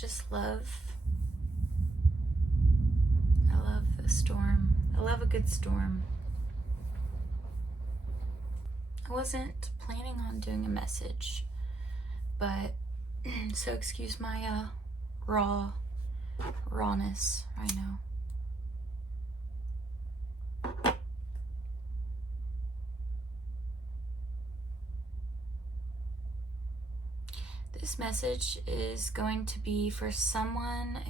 just love the storm. I love a good storm. I wasn't planning on doing a message, but so excuse my rawness right now. This message is going to be for somebody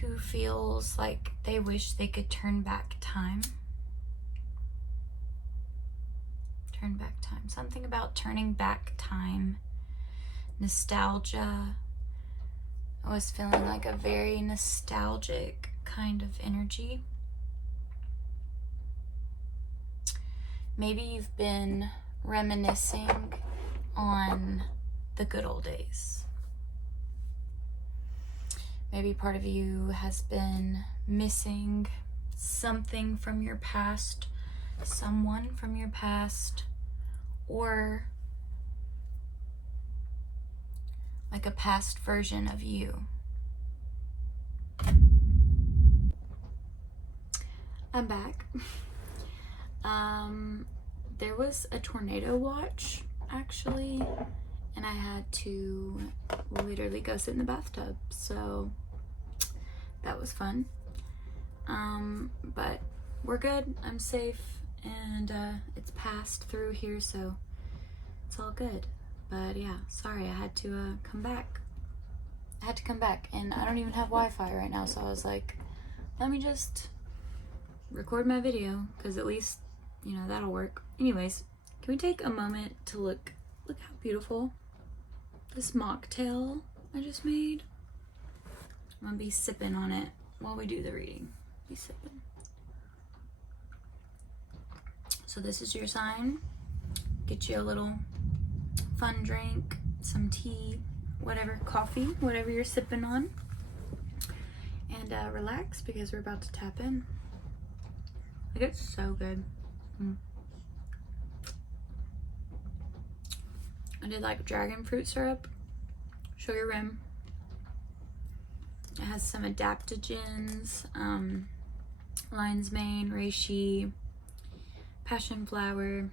who feels like they wish they could turn back time. Turn back time. Something about turning back time. Nostalgia. I was feeling like a very nostalgic kind of energy. Maybe you've been reminiscing on the good old days. Maybe part of you has been missing something from your past, someone from your past, or like a past version of you. I'm back. There was a tornado watch actually, and I had to literally go sit in the bathtub, so that was fun. But we're good. I'm safe, and it's passed through here, so it's all good. But yeah, sorry, I had to come back. And I don't even have Wi-Fi right now, so I was like, let me just record my video, because at least, you know, that'll work. Anyways, can we take a moment to look how beautiful this mocktail I just made? I'm gonna be sipping on it while we do the reading. Be sipping. So this is your sign. Get you a little fun drink, some tea, whatever, coffee, whatever you're sipping on. And relax, because we're about to tap in. Like, it's so good. I did like dragon fruit syrup, sugar rim. It has some adaptogens, lion's mane, reishi, passion flower.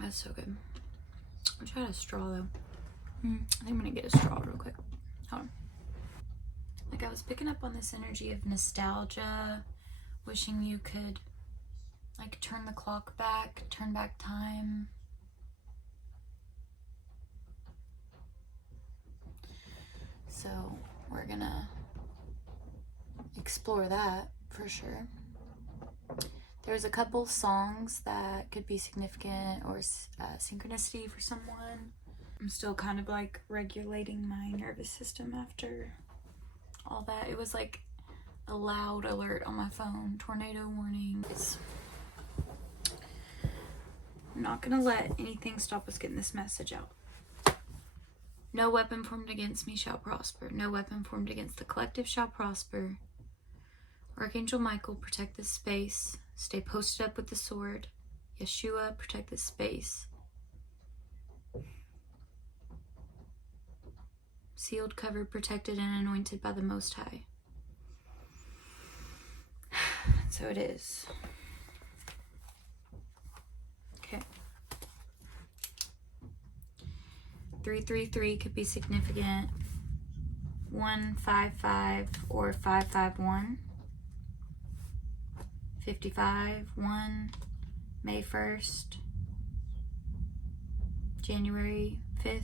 That's so good. I wish I had a straw though. I think I'm gonna get a straw real quick. Hold on. Like, I was picking up on this energy of nostalgia, wishing you could like turn the clock back, turn back time. So we're gonna explore that for sure. There's a couple songs that could be significant or synchronicity for someone. I'm still kind of like regulating my nervous system after all that. It was like a loud alert on my phone, tornado warning. I'm not gonna let anything stop us getting this message out. No weapon formed against me shall prosper. No weapon formed against the collective shall prosper. Archangel Michael, protect this space. Stay posted up with the sword. Yeshua, protect this space. Sealed, covered, protected, and anointed by the Most High. So it is. Okay. 333 could be significant. 155 or 551. 55, 1, May 1st, January 5th.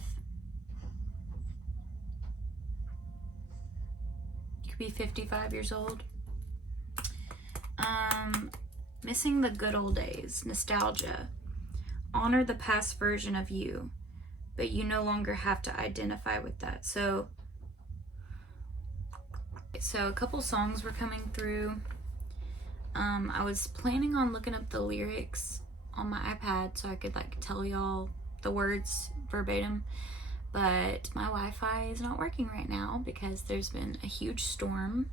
You could be 55 years old. Missing the good old days, nostalgia. Honor the past version of you, but you no longer have to identify with that. So a couple songs were coming through. I was planning on looking up the lyrics on my iPad so I could like tell y'all the words verbatim, but my Wi-Fi is not working right now because there's been a huge storm.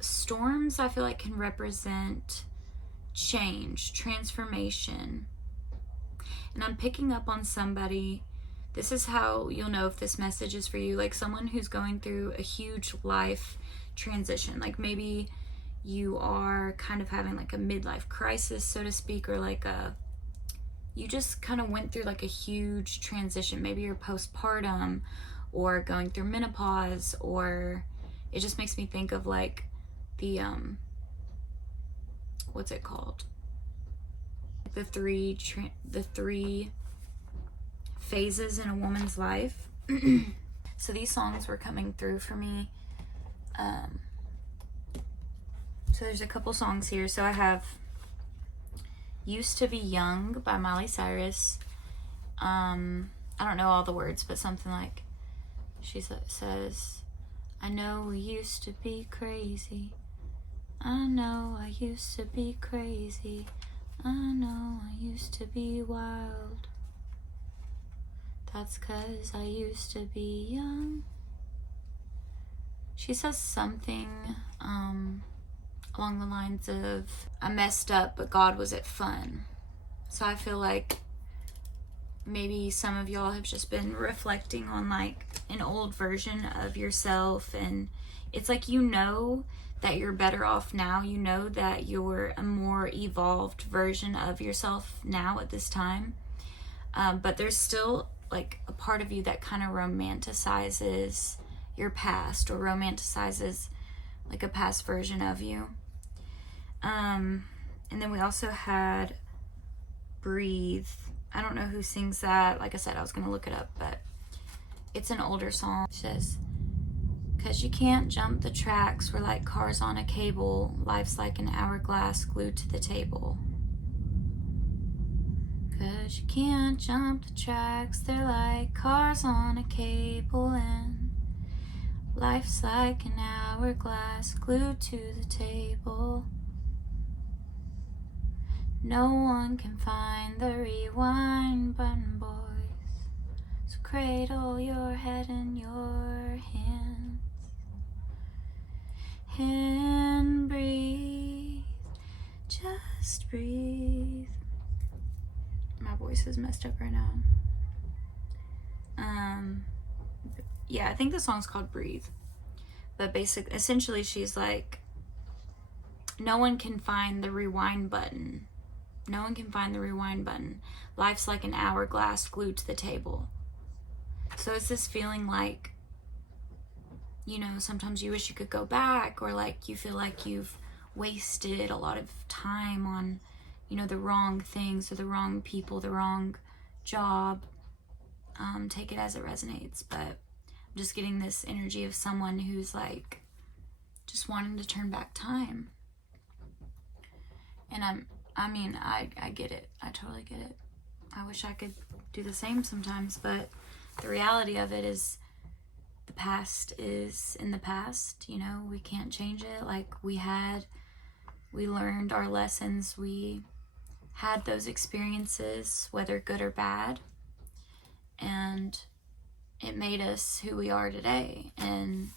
Storms I feel like can represent change, transformation. And I'm picking up on somebody. This is how you'll know if this message is for you. Like someone who's going through a huge life transition. Like maybe you are kind of having like a midlife crisis, so to speak, or like you just kind of went through like a huge transition. Maybe you're postpartum or going through menopause, or it just makes me think of like the what's it called? The three phases in a woman's life. So these songs were coming through for me. So there's a couple songs here. So I have Used to Be Young by Miley Cyrus. I don't know all the words, but something like, she says, I know we used to be crazy. I know I used to be crazy. I know I used to be wild. That's 'cause I used to be young. She says something along the lines of, I messed up, but God was at fun. So I feel like maybe some of y'all have just been reflecting on like an old version of yourself, and it's like, you know that you're better off now. You know that you're a more evolved version of yourself now at this time. But there's still like a part of you that kind of romanticizes your past, or romanticizes like a past version of you. And then we also had Breathe. I don't know who sings that. Like I said, I was going to look it up, but it's an older song. It says, 'cause you can't jump the tracks, we're like cars on a cable, life's like an hourglass glued to the table. 'Cause you can't jump the tracks, they're like cars on a cable, and life's like an hourglass glued to the table. No one can find the rewind button, boys. So cradle your head in your hands and breathe. Just breathe. My voice is messed up right now. Yeah, I think the song's called Breathe. But essentially she's like, no one can find the rewind button. No one can find the rewind button. Life's like an hourglass glued to the table. So it's this feeling like, you know, sometimes you wish you could go back, or like you feel like you've wasted a lot of time on, you know, the wrong things or the wrong people, the wrong job. Take it as it resonates, but I'm just getting this energy of someone who's like just wanting to turn back time. And I get it. I totally get it. I wish I could do the same sometimes, but the reality of it is the past is in the past. You know, we can't change it. Like we learned our lessons. We had those experiences, whether good or bad, and it made us who we are today. And,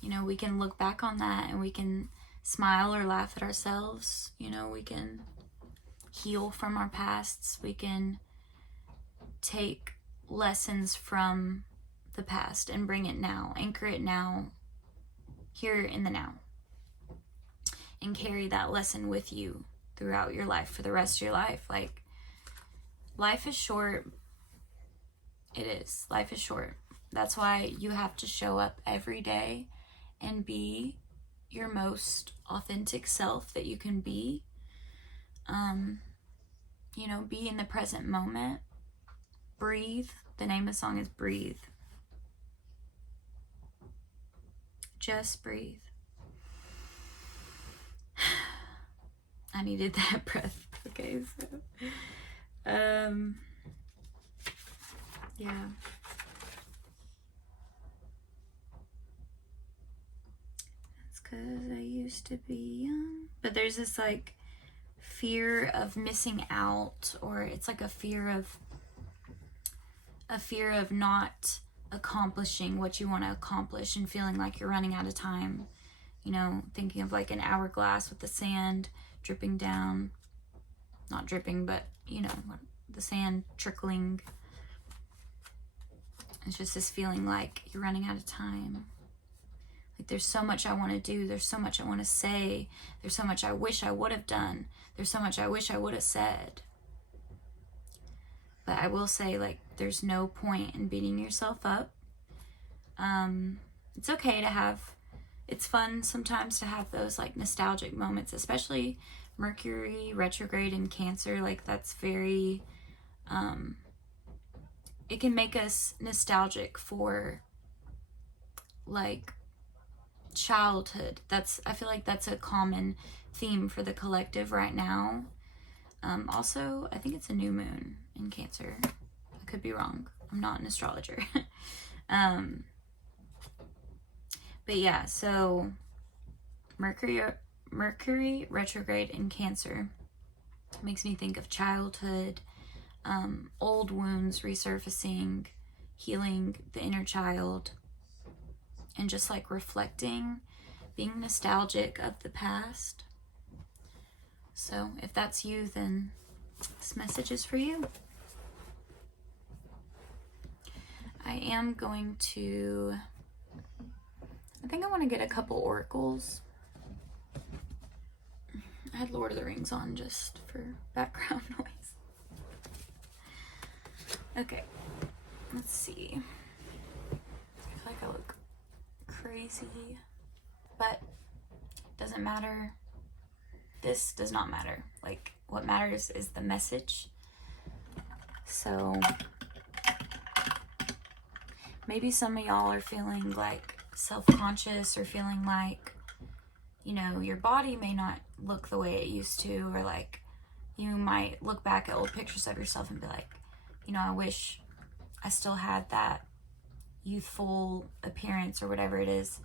you know, we can look back on that and we can smile or laugh at ourselves. You know, we can heal from our pasts. We can take lessons from the past and bring it now, anchor it now, here in the now, and carry that lesson with you throughout your life for the rest of your life. Like, life is short. It is. Life is short. That's why you have to show up every day and be your most authentic self that you can be. You know, be in the present moment. Breathe. The name of the song is Breathe. Just breathe. I needed that breath. Okay, so yeah. That's 'cause I used to be young. But there's this like fear of missing out, or it's like a fear of not accomplishing what you want to accomplish and feeling like you're running out of time. you know, thinking of like an hourglass with the sand dripping down. Not dripping, but, you know, the sand trickling. It's just this feeling like you're running out of time. Like there's so much I want to do. There's so much I want to say. There's so much I wish I would have done. There's so much I wish I would have said. But I will say, like, there's no point in beating yourself up. It's okay to have, it's fun sometimes to have those like nostalgic moments, especially Mercury retrograde in Cancer. Like that's very, it can make us nostalgic for like childhood. I feel like that's a common theme for the collective right now. Also, I think it's a new moon in Cancer. I could be wrong. I'm not an astrologer. But yeah, so Mercury retrograde in Cancer makes me think of childhood, old wounds resurfacing, healing the inner child, and just like reflecting, being nostalgic of the past. So if that's you, then this message is for you. I am going to, I think I want to get a couple oracles. I had Lord of the Rings on just for background noise. Okay, let's see. I feel like I look crazy, but it doesn't matter. This does not matter. Like, what matters is the message. So maybe some of y'all are feeling like self-conscious or feeling like, you know, your body may not look the way it used to, or like you might look back at old pictures of yourself and be like, you know, I wish I still had that youthful appearance or whatever it is.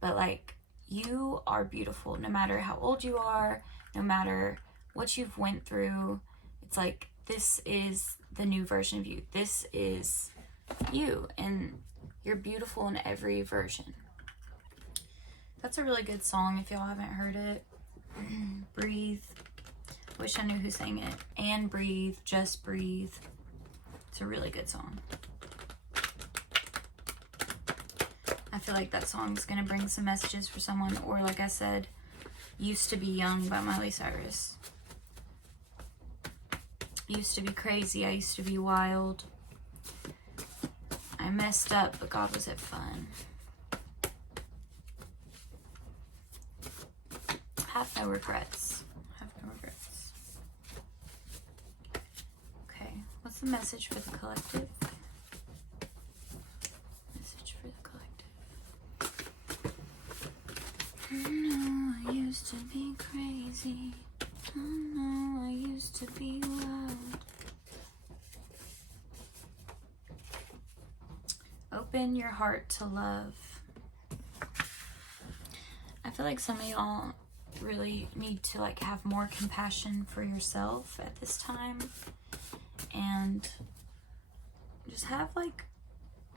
But like, you are beautiful no matter how old you are, no matter what you've went through. It's like, this is the new version of you. This is you, and you're beautiful in every version. That's a really good song if y'all haven't heard it. Breathe. Wish I knew who sang it. And Breathe, Just Breathe. It's a really good song. I feel like that song's gonna bring some messages for someone. Or like I said, Used to Be Young by Miley Cyrus. Used to be crazy, I used to be wild. I messed up, but God was it fun. Have no regrets. Have no regrets. Okay, what's the message for the collective? Message for the collective. I know I used to be crazy. I know I used to be wild. Open your heart to love. I feel like some of y'all really need to like have more compassion for yourself at this time, and just have like,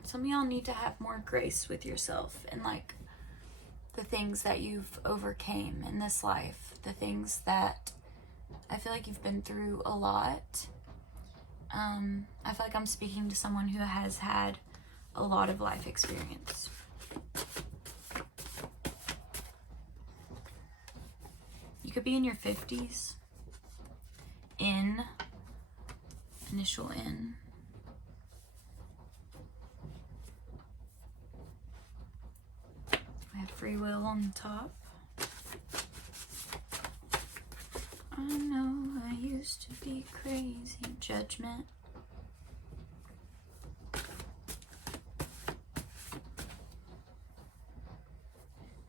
some of y'all need to have more grace with yourself and like the things that you've overcame in this life, the things that I feel like you've been through a lot. I feel like I'm speaking to someone who has had a lot of life experience. You could be in your 50s. Initial N. I have free will on the top. I know I used to be crazy. Judgment.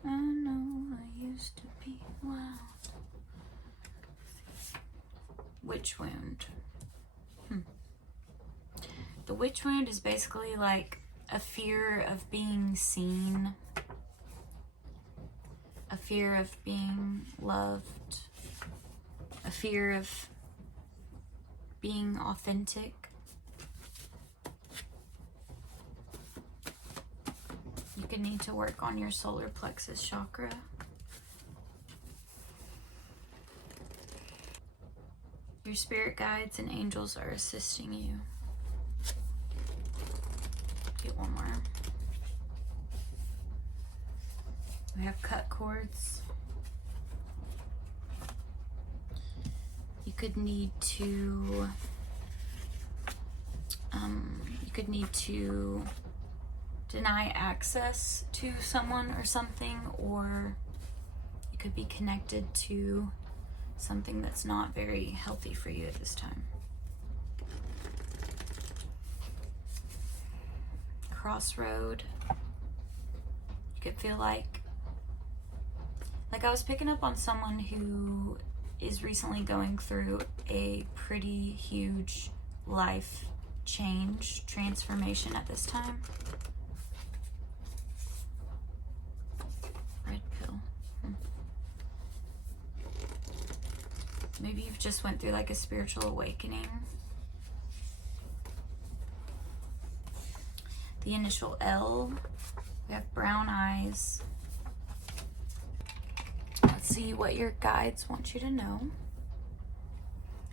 I know I used to be wild. Witch wound. The witch wound is basically like a fear of being seen, a fear of being loved, a fear of being authentic. You could need to work on your solar plexus chakra. Your spirit guides and angels are assisting you. Get one more. We have cut cords. You could need to deny access to someone or something, or you could be connected to something that's not very healthy for you at this time. Crossroad. You could feel like I was picking up on someone who is recently going through a pretty huge life change, transformation at this time. Red pill. Maybe you've just went through like a spiritual awakening. The initial L. We have brown eyes. Let's see what your guides want you to know.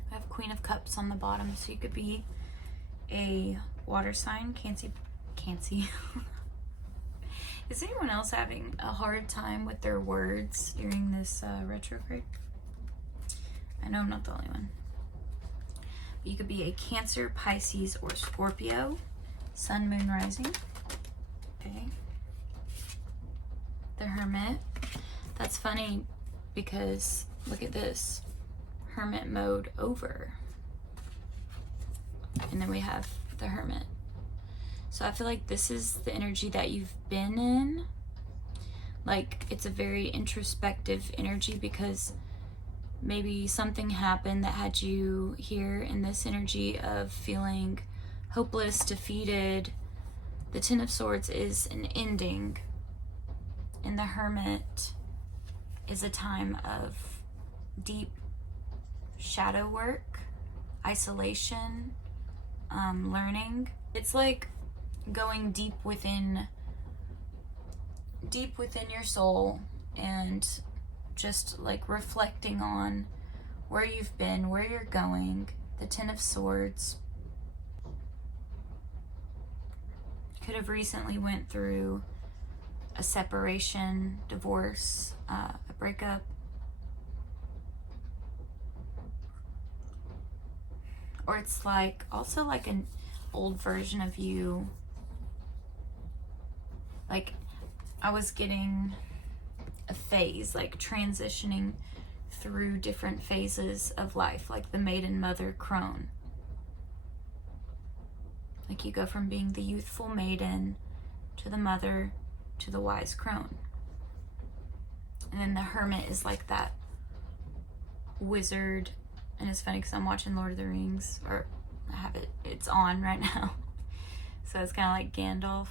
I have Queen of Cups on the bottom, so you could be a water sign, Cancer. Is anyone else having a hard time with their words during this retrograde? I know I'm not the only one. But you could be a Cancer, Pisces, or Scorpio. Sun, Moon, Rising. Okay. The Hermit. That's funny because look at this. Hermit mode over. And then we have the Hermit. So I feel like this is the energy that you've been in. Like, it's a very introspective energy because maybe something happened that had you here in this energy of feeling hopeless, defeated. The Ten of Swords is an ending, and the Hermit is a time of deep shadow work, isolation, learning. It's like going deep within your soul and just like reflecting on where you've been, where you're going. The Ten of Swords. Could have recently went through a separation, divorce, a breakup. Or it's like also like an old version of you. Like I was getting a phase, like transitioning through different phases of life, like the maiden, mother, crone. Like you go from being the youthful maiden to the mother to the wise crone. And then the Hermit is like that wizard. And it's funny because I'm watching Lord of the Rings, or I have it's on right now. So it's kind of like Gandalf.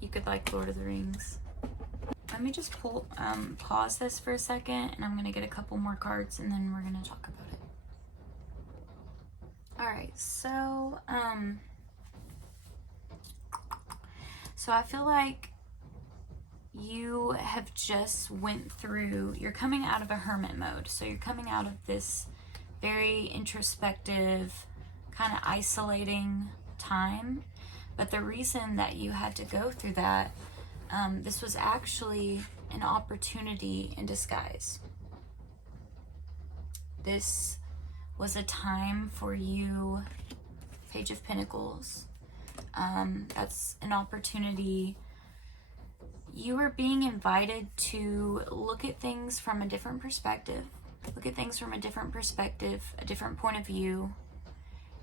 You could like Lord of the Rings. Let me just pause this for a second, and I'm going to get a couple more cards, and then we're going to talk about it. Alright, so I feel like you have just went through, you're coming out of a hermit mode. So you're coming out of this very introspective, kind of isolating time. But the reason that you had to go through that, this was actually an opportunity in disguise. This was a time for you, Page of Pentacles. That's an opportunity. You were being invited to look at things from a different perspective, a different point of view,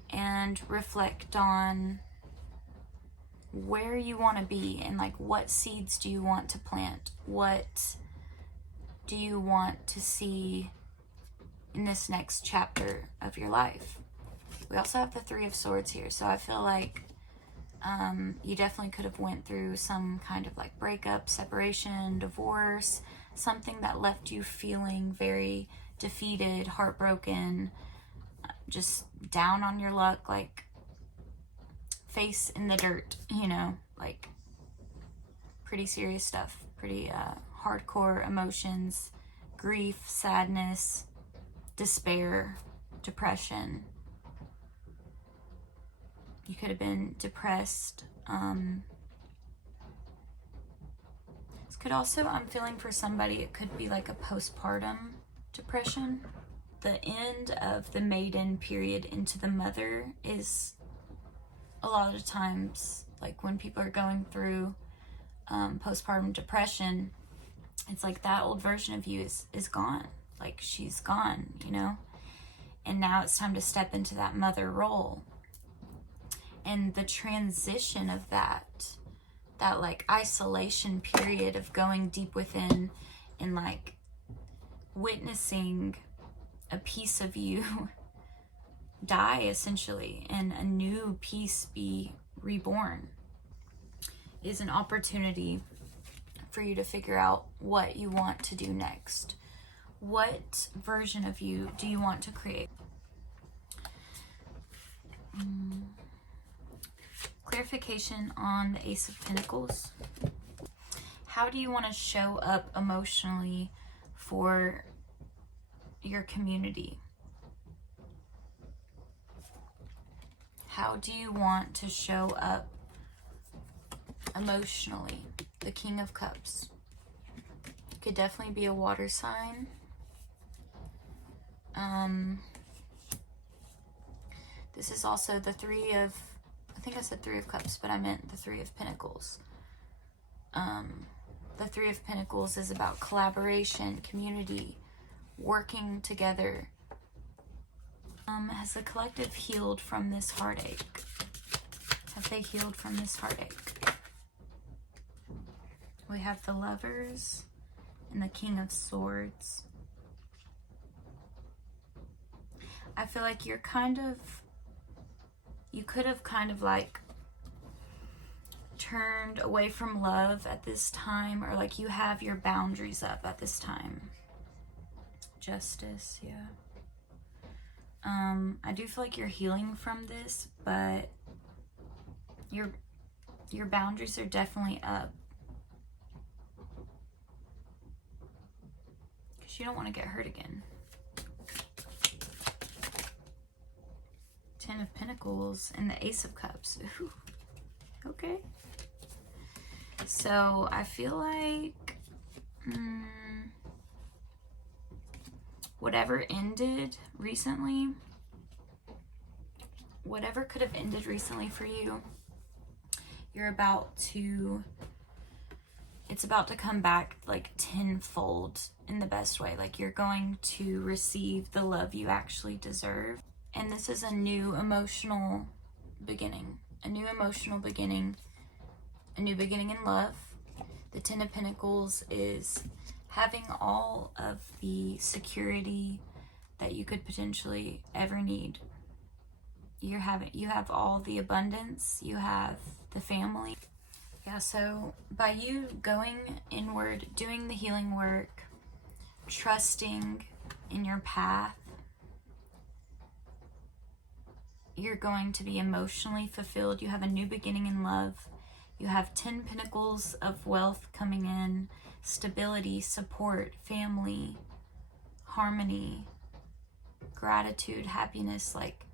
and reflect on where you want to be and like what seeds do you want to plant? What do you want to see in this next chapter of your life? We also have the Three of Swords here, so I feel like you definitely could have went through some kind of like breakup, separation, divorce, something that left you feeling very defeated, heartbroken, just down on your luck, like face in the dirt, you know, like pretty serious stuff, pretty hardcore emotions, grief, sadness, despair, depression. You could have been depressed. This could also, I'm feeling for somebody, it could be like a postpartum depression. The end of the maiden period into the mother is a lot of times, like when people are going through postpartum depression, it's like that old version of you is gone. Like she's gone, you know? And now it's time to step into that mother role. And the transition of that like isolation period of going deep within and like witnessing a piece of you die essentially and a new piece be reborn is an opportunity for you to figure out what you want to do next. What version of you do you want to create? Clarification on the Ace of Pentacles. How do you want to show up emotionally for your community? How do you want to show up emotionally? The King of Cups. Could definitely be a water sign. This is also the Three of, I think I said Three of Cups, but I meant the Three of Pentacles. The Three of Pentacles is about collaboration, community, working together. Has the collective healed from this heartache? Have they healed from this heartache? We have the Lovers and the King of Swords. I feel like you're you could have kind of like turned away from love at this time, or like you have your boundaries up at this time. Justice, yeah. I do feel like you're healing from this, but your boundaries are definitely up. Because you don't want to get hurt again. Ten of Pentacles and the Ace of Cups. Ooh. Okay. So I feel like whatever ended recently, whatever could have ended recently for you, it's about to come back like tenfold in the best way. Like you're going to receive the love you actually deserve. And this is a new emotional beginning. A new emotional beginning. A new beginning in love. The Ten of Pentacles is having all of the security that you could potentially ever need. You have all the abundance. You have the family. Yeah, so by you going inward, doing the healing work, trusting in your path, you're going to be emotionally fulfilled. You have a new beginning in love. You have 10 pentacles of wealth coming in, stability, support, family, harmony, gratitude, happiness. Like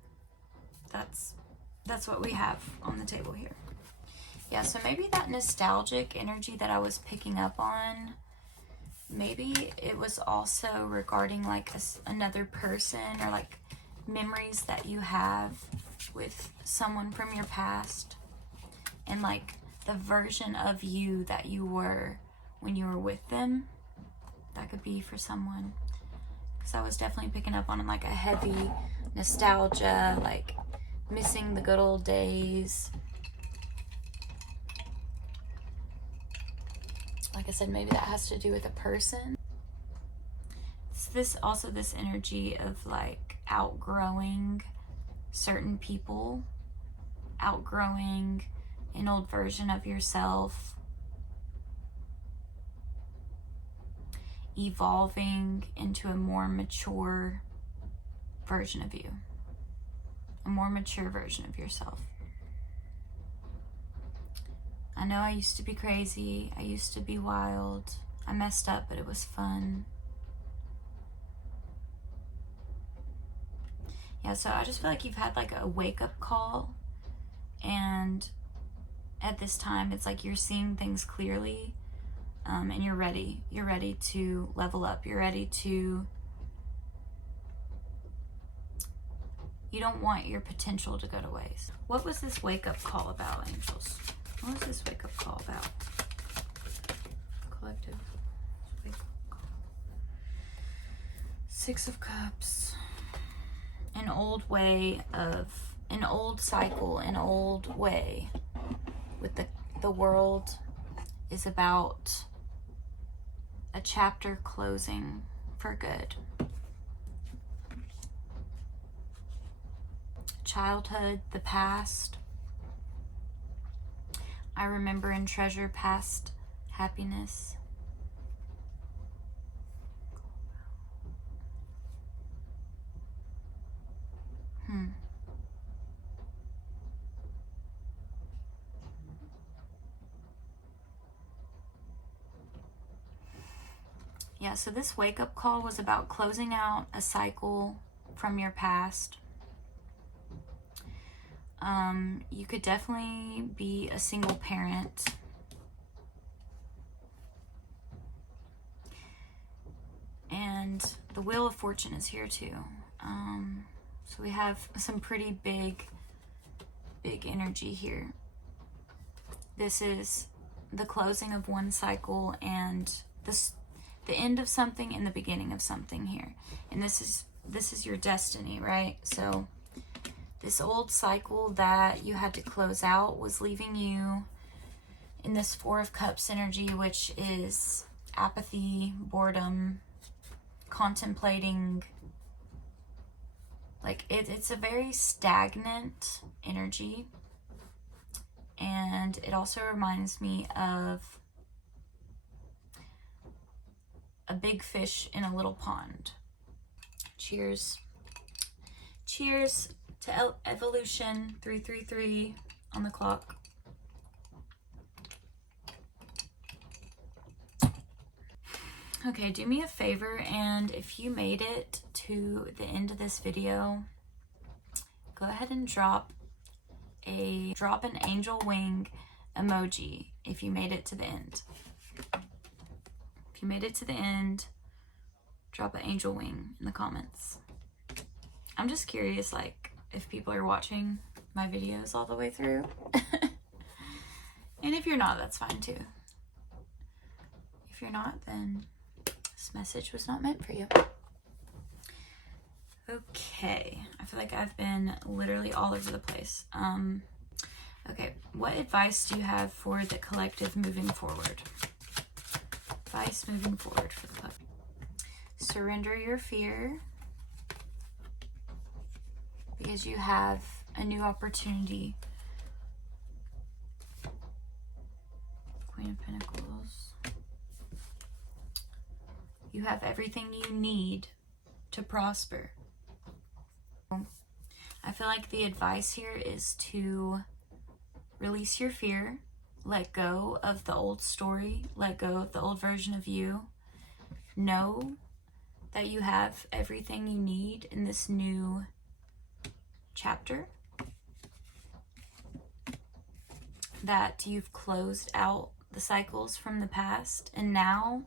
that's what we have on the table here. Yeah, so maybe that nostalgic energy that I was picking up on, maybe it was also regarding like another person, or like memories that you have with someone from your past, and like the version of you that you were when you were with them. That could be for someone, because I was definitely picking up on like a heavy nostalgia, like missing the good old days. Like I said, maybe that has to do with a person. It's this energy of like outgrowing certain people, outgrowing an old version of yourself, evolving into a more mature version of you, a more mature version of yourself. I know I used to be crazy, I used to be wild, I messed up, but it was fun. Yeah, so I just feel like you've had like a wake-up call, and at this time it's like you're seeing things clearly, and you're ready to level up. You're ready to, you don't want your potential to go to waste. What was this wake-up call about, angels? What was this wake-up call about? Collective wake-up call. Six of Cups. An old cycle, an old way with the world is about a chapter closing for good. Childhood, the past. I remember and treasure past happiness. Yeah, so this wake-up call was about closing out a cycle from your past. You could definitely be a single parent. And the Wheel of Fortune is here too. So we have some pretty big energy here. This is the closing of one cycle and the end of something and the beginning of something here. And this is your destiny, right? So this old cycle that you had to close out was leaving you in this Four of Cups energy, which is apathy, boredom, contemplating. Like it's a very stagnant energy. And it also reminds me of a big fish in a little pond. Cheers. Cheers to evolution. 333 on the clock. Okay, do me a favor, and if you made it to the end of this video, go ahead and drop an angel wing emoji if you made it to the end. If you made it to the end, drop an angel wing in the comments. I'm just curious, like, if people are watching my videos all the way through. And if you're not, that's fine too. If you're not, then this message was not meant for you. Okay, I feel like I've been literally all over the place. Okay, what advice do you have for the collective moving forward? Advice moving forward for the collective. Surrender your fear, because you have a new opportunity. Queen of Pentacles. You have everything you need to prosper. I feel like the advice here is to release your fear, let go of the old story, let go of the old version of you. Know that you have everything you need in this new chapter. That you've closed out the cycles from the past, and now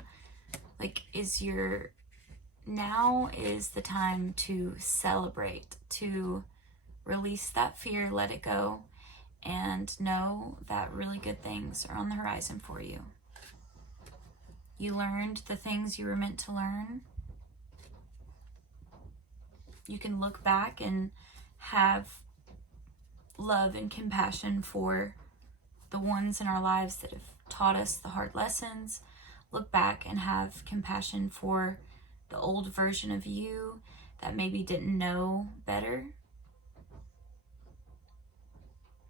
is the time to celebrate, to release that fear, let it go, and know that really good things are on the horizon for you. You learned the things you were meant to learn. You can look back and have love and compassion for the ones in our lives that have taught us the hard lessons. Look back and have compassion for the old version of you that maybe didn't know better.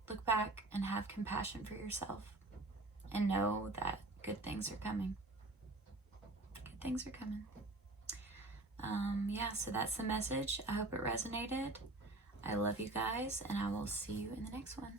Look back and have compassion for yourself and know that good things are coming. Good things are coming. Yeah, so that's the message. I hope it resonated. I love you guys, and I will see you in the next one.